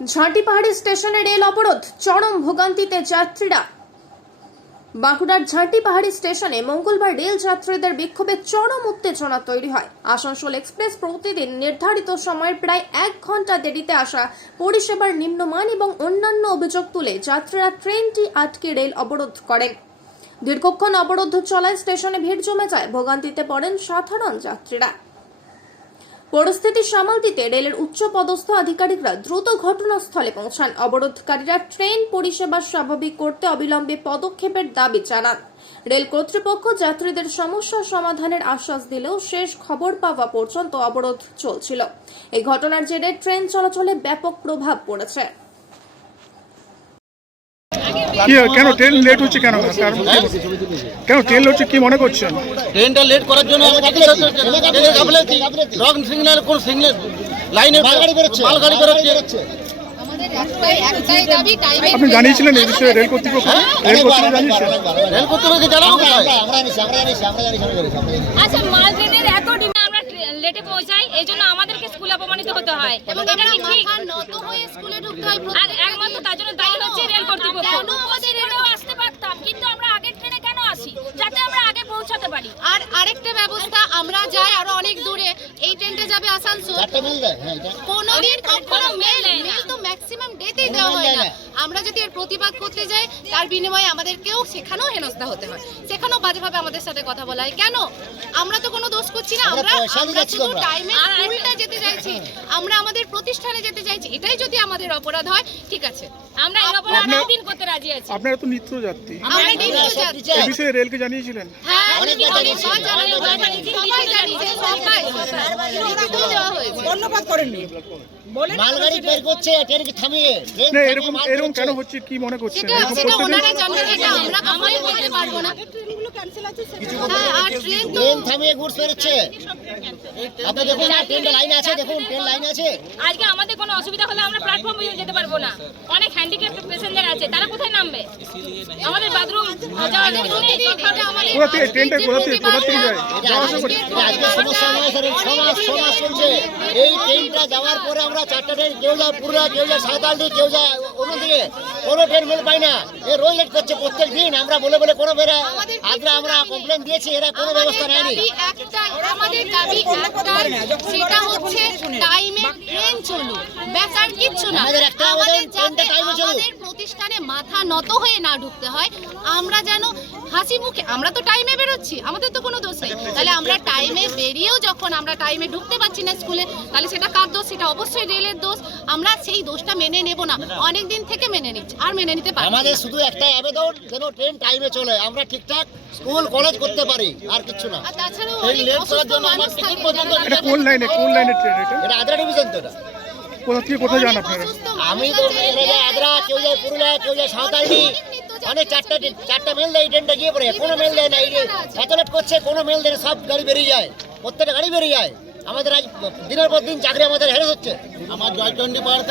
ঝাঁটি পাহাড়ি স্টেশনে রেল অবরোধ, চরম ভোগান্তিতে যাত্রীরা। বাঁকুড়ার ঝাঁটি পাহাড়ি স্টেশনে মঙ্গলবার রেল যাত্রীদের বিক্ষোভে চরম উত্তেজনা তৈরি হয়। আসানসোল এক্সপ্রেস প্রতিদিন নির্ধারিত সময়ের প্রায় এক ঘণ্টা দেরিতে আসা পরিষেবার নিম্নমান এবং অন্যান্য অভিযোগ তুলে যাত্রীরা ট্রেনটি আটকে রেল অবরোধ করেন। দীর্ঘক্ষণ অবরোধ চলায় স্টেশনে ভিড় জমে যায়, ভোগান্তিতে পড়েন সাধারণ যাত্রীরা। পরিস্থিতি সামাল দিতে রেলের উচ্চ পদস্থ আধিকারিকরা দ্রুত ঘটনাস্থলে পৌঁছান। অবরোধকারীরা ট্রেন পরিষেবা স্বাভাবিক করতে অবিলম্বে পদক্ষেপের দাবি জানান। রেল কর্তৃপক্ষ যাত্রীদের সমস্যা সমাধানের আশ্বাস দিলেও শেষ খবর পাওয়া পর্যন্ত অবরোধ চলছিল। এই ঘটনার জেরে ট্রেন চলাচলে ব্যাপক প্রভাব পড়েছে। কি কেন ট্রেন লেট হচ্ছে কেন কারণ কেন ট্রেন লেট হচ্ছে কি মনে করছেন ট্রেনটা লেট করার জন্য রং সিগন্যাল কোন সিগন্যাল লাইনে মালগাড়ি বেরোচ্ছে মালগাড়ি বেরোচ্ছে আপনি জানিয়েছিলেন এই বিষয়ে রেল কর্তৃপক্ষ রেল জানিয়েছেন রেল আচ্ছা আমরা লেটে পৌঁছাই এই জন্য আমাদেরকে স্কুলে অপমানিত হতে হয়। এবং এটা কি ঠিক? মাথা নত হয়ে স্কুলে ঢুকতে হয় আর একমাত্র তার জন্য দায়ী হচ্ছে রেল কর্তৃপক্ষ। আসতে পারতাম? কিন্তু আমরা আগের ট্রেনে কেন আসি? যাতে আমরা আগে পৌঁছাতে পারি। আর আরেকটা ব্যবস্থা আমরা যাই আরও অনেক দূরে। এই ট্রেনটা যাবে আসানসোল। হ্যাঁ কোনোদিন কখনো মেল মেল তো ম্যাক্সিমাম ডেতেই দেওয়া হয় না। আমরা যদি এর প্রতিবাদ করতে যাই তার বিনিময়ে আমাদেরকেও সেখানেও হেনস্থা হতে হয়। সেখানেও বাজেভাবে আমাদের সাথে কথা বলা হয়। কেন? আমরা তো কোনো দোষ করছি না। আমরা আমরা শুধু টাইমে আর স্কুলটা যেতে চাইছি। আমরা আমাদের প্রতিষ্ঠানে যেতে চাইছি। এটাই যদি আমাদের অপরাধ হয় ঠিক আছে। আমরা এই অপরাধ দিন করতে রাজি আছি। আপনারা তো নিত্য যাত্রী আমরা আমরা নিত্য যাত্রী। এই বিষয়ে রেলকে জানিয়েছিলেন? হ্যাঁ, ধন্যবাদ করেননি। মালগাড়ি বের করছে ট্রেনকে থামিয়ে ট্রেন না থামিয়ে এরকম এরকম কেন হচ্ছে কি মনে করছেন? সেটা এরকম সেটা প্রত্যেকদিন ওনারা জানবেন এটা আমরা কখনোই বলতে পারব না। ট্রেনগুলো ক্যান্সেল আছে হ্যাঁ আর ট্রেন থামিয়ে গুডস বেরোচ্ছে। আপনি দেখুন ট্রেনটা লাইনে আছে দেখুন ট্রেন লাইনে আছে। আজকে আমাদের কোনো অসুবিধা হলে আমরা প্ল্যাটফর্ম পর্যন্ত যেতে পারব না। অনেক হ্যান্ডিক্যাপ প্যাসেঞ্জার আছে তারা কোথায় নামবে? আমাদের বাথরুম আমাদের ট্রেনটা কোথা থেকে যায়? আজকে সমস্যা নয় স্যার এই ছ মাস ছ মাস চলছে। এই ট্রেনটা যাওয়ার পরে আমরা চারটা ট্রেন কেউ যায় পুরুলিয়া কেউ যায় সাঁওতালদি কেউ যায় অন্যদিকে কোনো ট্রেন মেল পাই না। এ রোজ লেট করছে প্রত্যেক দিন। আমরা বলে বলে কোনো বেড়ে আগ্রা আমরা কমপ্লেন দিয়েছি এরা কোনো ব্যবস্থা নেয়নি। দাবি আমাদের দাবি একটাই সেটা হচ্ছে টাইমে ট্রেন চলুক। ব্যাস কিচ্ছু না। আমাদের একটা আমাদের ট্রেনটা টাইমে চলুক। প্রতিষ্ঠানে মাথা নত হয়ে না ঢুকতে হয় আমরা যেন হাসি মুখে আমরা তো টাইমে বেরোচ্ছি আমাদের তো কোনো দোষ নেই। তাহলে আমরা টাইমে বেরিয়েও যখন আমরা টাইমে ঢুকতে পারছি না স্কুলে তাহলে সেটা কার দোষ? সেটা অবশ্যই রেলের দোষ। আমরা সেই দোষটা মেনে নেব না। অনেক দিন থেকে মেনে নিচ্ছি আর মেনে নিতে পারি আমাদের শুধু একটাই আবেদন যেন ট্রেন টাইমে চলে। আমরা ঠিকঠাক স্কুল কলেজ করতে পারি আর কিছু না। আর তাছাড়াও ট্রেন লেট করার জন্য আমার টিকিট পর্যন্ত এটা কোন লাইনে কোন লাইনের ট্রেন এটা? এটা আদ্রা ডিভিশন তো এটা। কোথা থেকে কোথায় যান আপনারা? আমি তো আদ্রা কেউ যায় পুরুলিয়া কেউ যায় সাঁওতালি অনেক চারটা চারটা মেল দেয় ট্রেনটা গিয়ে পড়ে কোনো মেল দেয় না এই এত লেট করছে কোনো মেল দেয় না সব গাড়ি বেরিয়ে যায়। প্রত্যেকটা গাড়ি বেরিয়ে যায়। আমাদের আজ দিনের পর দিন চাকরি আমাদের হেরে হচ্ছে আমার জয়চন্ডী পাহাড়